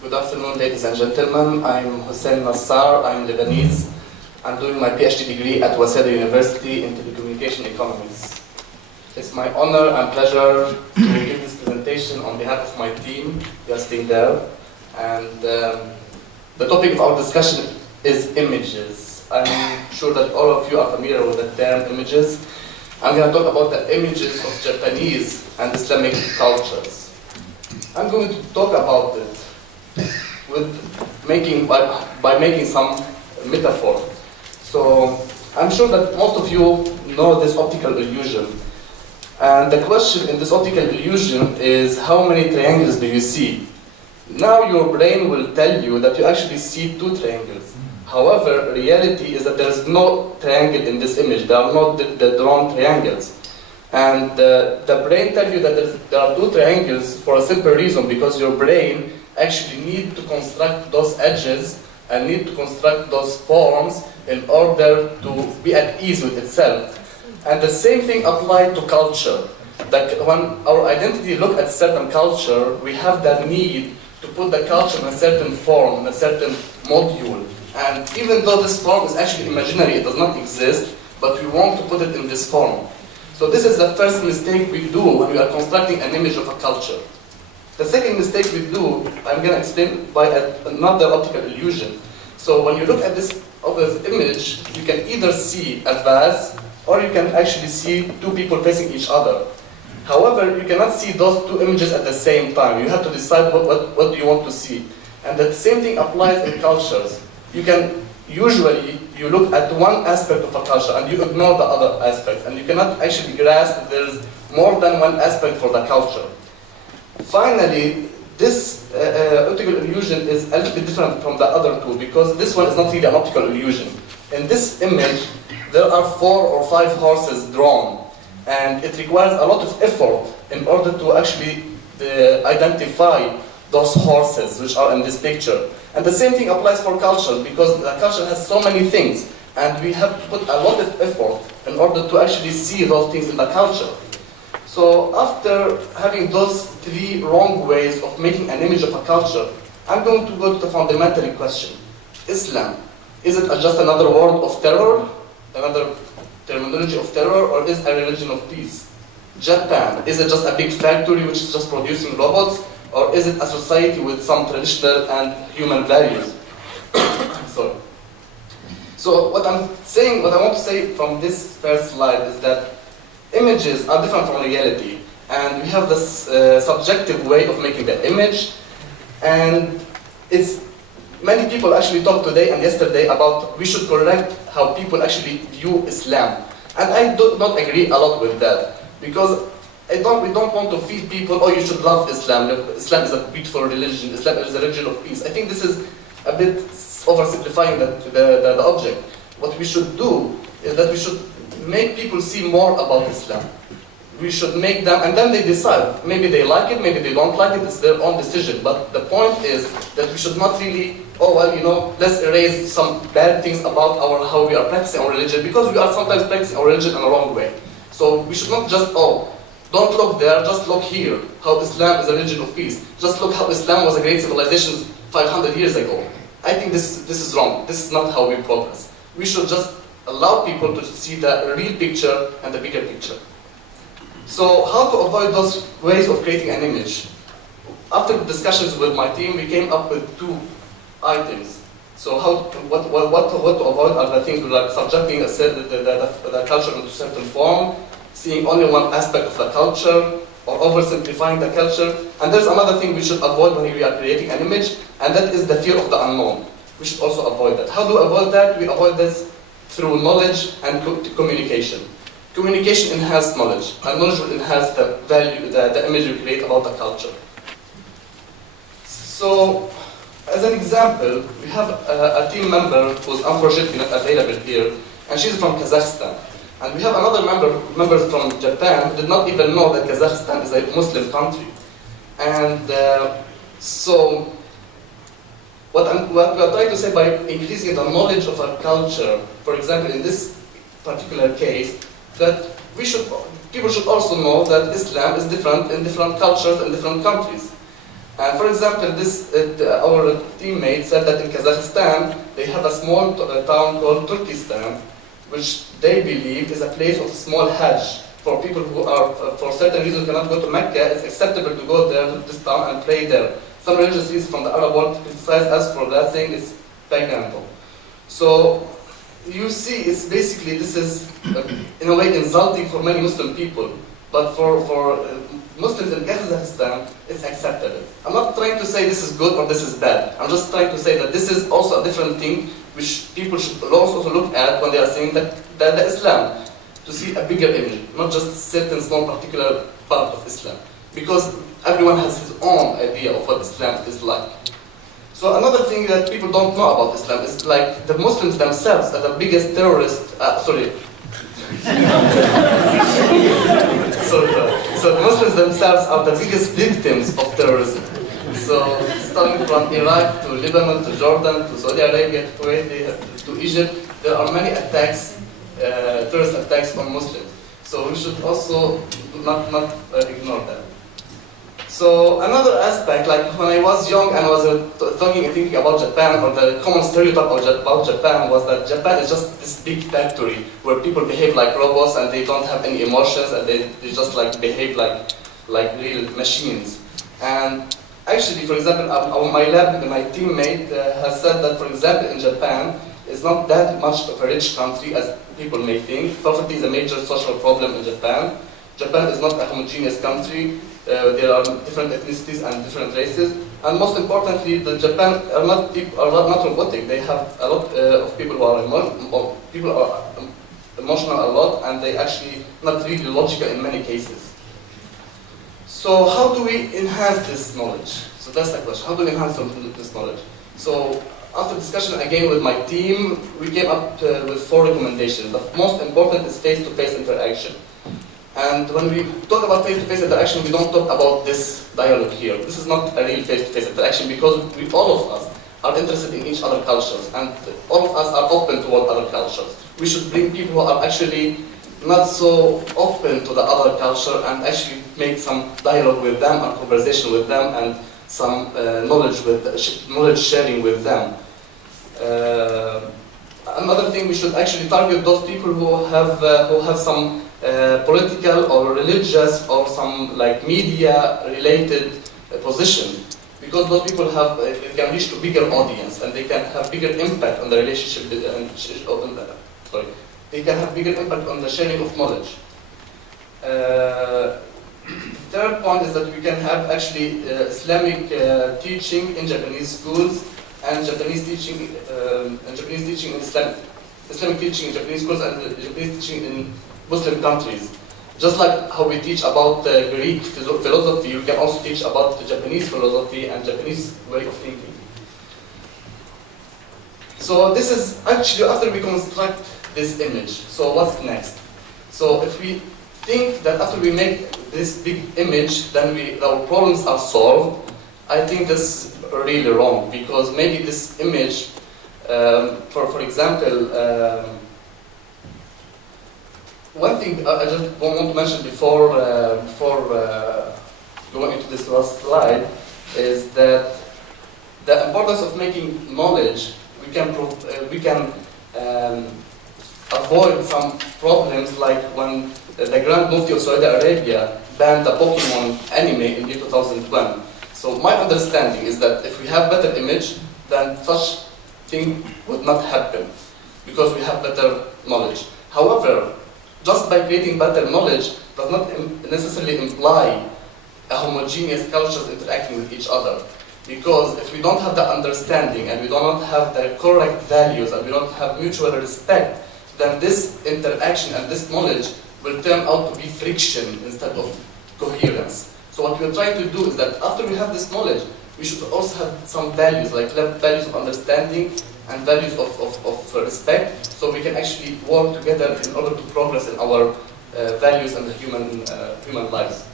Good afternoon, ladies and gentlemen. I'm Hussein Nassar. I'm Lebanese. I'm doing my PhD degree at Waseda University in Telecommunication Economics. It's my honor and pleasure to give this presentation on behalf of my team. You are staying there. And the topic of our discussion is images. I'm sure that all of you are familiar with the term images. I'm going to talk about the images of Japanese and Islamic cultures. I'm going to talk about it by making some metaphor. So I'm sure that most of you know this optical illusion. And the question in this optical illusion is, how many triangles do you see? Now your brain will tell you that you actually see 2 triangles. However, reality is that there is no triangle in this image. There are not the drawn triangles. And the brain tells you that there are 2 triangles for a simple reason, because your brain actually need to construct those edges and need to construct those forms in order to be at ease with itself. And the same thing applies to culture. That when our identity look at certain culture, we have that need to put the culture in a certain form, in a certain module. And even though this form is actually imaginary, it does not exist, but we want to put it in this form. So this is the first mistake we do when we are constructing an image of a culture. The second mistake we do, I'm going to explain by another optical illusion. So when you look at this image, you can either see a vase, or you can actually see 2 people facing each other. However, you cannot see those 2 images at the same time. You have to decide what do you want to see. And the same thing applies in cultures. You look at one aspect of a culture and you ignore the other aspects, and you cannot actually grasp that there is more than one aspect for the culture. Finally, this optical illusion is a little bit different from the other 2, because this one is not really an optical illusion. In this image, there are 4 or 5 horses drawn, and it requires a lot of effort in order to actually identify those horses which are in this picture. And the same thing applies for culture, because the culture has so many things, and we have to put a lot of effort in order to actually see those things in the culture. So after having those 3 wrong ways of making an image of a culture, I'm going to go to the fundamental question. Islam, is it just another word of terror, another terminology of terror, or is it a religion of peace? Japan, is it just a big factory which is just producing robots, or is it a society with some traditional and human values? Sorry. So what I want to say from this first slide is that images are different from reality, and we have this subjective way of making the image, and many people actually talked today and yesterday about we should correct how people actually view Islam, and I do not agree a lot with that, because we don't want to feed people, oh, you should love Islam. Islam is a beautiful religion. Islam is a religion of peace. I think this is a bit oversimplifying the object. What we should do is that we should make people see more about Islam. We should make them, and then they decide. Maybe they like it, maybe they don't like it, it's their own decision. But the point is that we should not really, let's erase some bad things about how we are practicing our religion, because we are sometimes practicing our religion in a wrong way. So we should not just, don't look there, just look here, how Islam is a religion of peace. Just look how Islam was a great civilization 500 years ago. I think this is wrong. This is not how we progress. We should just allow people to see the real picture and the bigger picture. So how to avoid those ways of creating an image? After discussions with my team, we came up with 2 items. So what to avoid are the things like subjecting the culture into a certain form, seeing only one aspect of the culture, or oversimplifying the culture. And there's another thing we should avoid when we are creating an image, and that is the fear of the unknown. We should also avoid that. How do we avoid that? We avoid this through knowledge and communication. Communication enhances knowledge, and knowledge will enhance the value, the image we create about the culture. So, as an example, we have a team member who's unfortunately not available here, and she's from Kazakhstan. And we have another member from Japan who did not even know that Kazakhstan is a Muslim country. And so, what we are trying to say by increasing the knowledge of our culture, for example, in this particular case, that people should also know that Islam is different in different cultures and different countries. And for example, our teammate said that in Kazakhstan, they have a small town called Turkestan, which they believe is a place of small Hajj. For people who are, for certain reasons, cannot go to Mecca, it's acceptable to go there to this town and pray there. Some religious leaders from the Arab world criticize us for that, saying it's pagan. So you see, it's basically, this is in a way insulting for many Muslim people, but for Muslims in Kazakhstan, it's acceptable. I'm not trying to say this is good or this is bad. I'm just trying to say that this is also a different thing which people should also look at when they are saying that the Islam, to see a bigger image, not just certain small particular part of Islam. Because everyone has his own idea of what Islam is like. So another thing that people don't know about Islam is like the Muslims themselves are the biggest terrorists, So the Muslims themselves are the biggest victims of terrorism. So starting from Iraq to Lebanon to Jordan to Saudi Arabia to Kuwait to Egypt, there are many attacks, terrorist attacks on Muslims. So we should also not ignore that. So another aspect, like when I was young and I was talking and thinking about Japan, or the common stereotype about Japan was that Japan is just this big factory where people behave like robots and they don't have any emotions and they just like behave like real machines. And actually, for example, my teammate has said that, for example, in Japan, it's not that much of a rich country as people may think. Poverty is a major social problem in Japan. Japan is not a homogeneous country. There are different ethnicities and different races, and most importantly, the Japan are not robotic. They have a lot of people who are emotional a lot, and they actually not really logical in many cases. So how do we enhance this knowledge? So that's the question. How do we enhance this knowledge? So after discussion again with my team, we came up with 4 recommendations. The most important is face-to-face interaction. And when we talk about face-to-face interaction, we don't talk about this dialogue here. This is not a real face-to-face interaction because all of us are interested in each other's cultures, and all of us are open toward other cultures. We should bring people who are actually not so open to the other culture and actually make some dialogue with them and conversation with them and some knowledge sharing with them. Another thing, we should actually target those people who have some political or religious or some like media related position, because those people can reach to bigger audience and they can have bigger impact on the relationship they can have bigger impact on the sharing of knowledge. Third point is that we can have actually Islamic teaching in Japanese schools and Japanese teaching in Islamic teaching in Japanese schools and Japanese teaching in Muslim countries. Just like how we teach about Greek philosophy, we can also teach about the Japanese philosophy and Japanese way of thinking. So this is actually after we construct this image. So what's next? So if we think that after we make this big image, then our problems are solved, I think this is really wrong, because maybe this image, for example, one thing I just want to mention before going into this last slide is that the importance of making knowledge, we can avoid some problems like when the Grand Mufti of Saudi Arabia banned the Pokemon anime in year 2001. So my understanding is that if we have better image, then such thing would not happen, because we have better knowledge. However, just by creating better knowledge does not necessarily imply a homogeneous cultures interacting with each other. Because if we don't have the understanding and we do not have the correct values and we don't have mutual respect, then this interaction and this knowledge will turn out to be friction instead of coherence. So what we're trying to do is that after we have this knowledge, we should also have some values, like values of understanding and values of respect, so we can actually work together in order to progress in our values and the human lives.